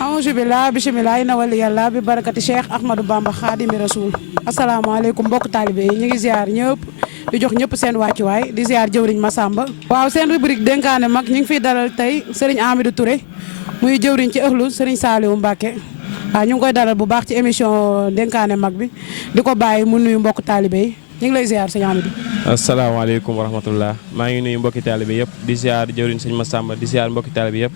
Alhamdulillah bisimilah ina wali yàlla bi barakati Cheikh Ahmadou Bamba Khadimi Rasoul asalaamaaleykum mbokk taalibe yi ñu ngi ziar ñëpp di jox ñëpp seen wàccuwaay di ziar jëwriñ Massamba. waaw seen rubrique dénkaane mag ñu ngi fiy dalal tey Serigne Amidou Touré muy jëwriñ ci ëxlu Serigne Saliou Mbacké waaw ñu ngi koy dalal bu baax ci émission dénkaane mag bi di ko bàyyi mu nuyu mbokk taalibe yi ñu ngi lay ziar sëñ Amidou. asalaamaaleykum wa rahmatullah maa ngi nuyu mbokki taalibe yëpp di ziar jëwriñ sëñ Massamba di ziar mbokki taalibe yëpp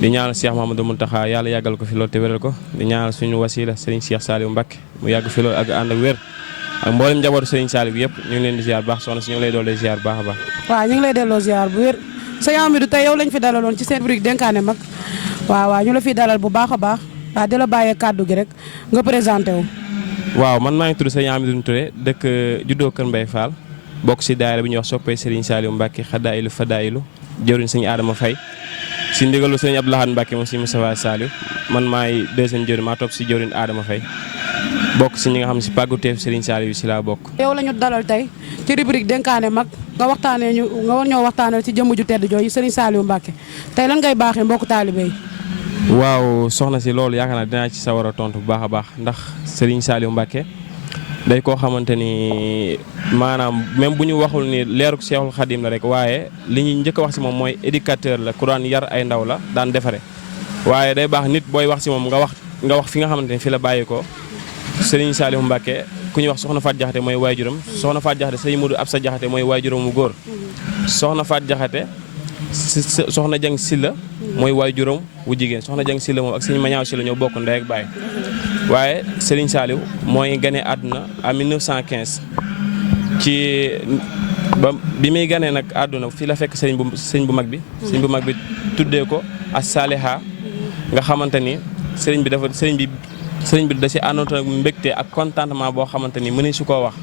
di ñaanal Cheikh Mamadou Mountakha yàlla yàggal ko fi loolu te wéral ko di ñaanal suñu wasila Serigne Cheikh Saliou Mbacké mu yàgg fi loolu ak ànd ak wér ak mboolem njabootu Serigne Saliou yëpp ñu ngi leen di ziar baax soxna si ñu ngi lay doole ziar baax a baax. waaw ñu ngi lay delloo ziar bu wér sëñ Amidou tey yow lañ fi dalaloon ci seen rubrique dénkaane mag waaw ñu la fiy dalal bu baax a baax waaw di la bàyyee kàddu gi rek nga présenté wu. waaw man maa ngi tudd sëñ Amidou Touré dëkk juddoo Kër Mbaye Fall bokk si daayira bi ñuy wax soppee Serigne Saliou Mbacké xadaayilu fadaayilu jëwriñ sëñ Adama Faye si ndigalu sëñ Abdou Lahad Mbacké moom si Moustapha Saliou man maay deuxième jëwriñ maa topp si jëwriñ Adama Faye bokk si ñi nga xam ne si pàgguteef Serigne Saliou yi si laa bokk. yow la ñu dalal tey ci rubrique dénkaane mag nga waxtaanee nga war ñoo waxtaanal ci jëmm ju tedd jooju Serigne Saliou Mbacké tey lan ngay baaxee mbokku taalibe yi. waaw soxna si loolu yaakaar naa dinaa ci sawar a tontu bu baax a baax ndax Serigne Saliou Mbacké day koo xamante ni maanaam même bu ñu waxul ni leeruk Cheikhul Khadim la rek waaye li ñuy njëkk a wax si moom mooy éducateur la ku daan yar ay ndaw la daan defare waaye day baax nit booy wax si moom nga wax fi nga xamante ni fi la bàyyi ko Serigne Saliou Mbacké ku ñuy wax soxna Faat Jaxate mooy waajuram soxna Faat Jaxate Serigne Modou Absa Jaxate mooy waajuram mu góor soxna Faat Jaxate soxna Jang Silla mooy waajuram wu jigéen soxna Jang Silla moom ak Serigne Mañaaw Silla ñoo bokk ndey ak baay waaye Serigne Saliou mooy gane àdduna en 1915 ci bi muy ganee nag àdduna fii la fekk sëriñ bu mag bi tuddee ko as Saliha nga xamante ni sëriñ bi da si àndoon ak mbégte ak contentement boo xamante ni mënees su koo wax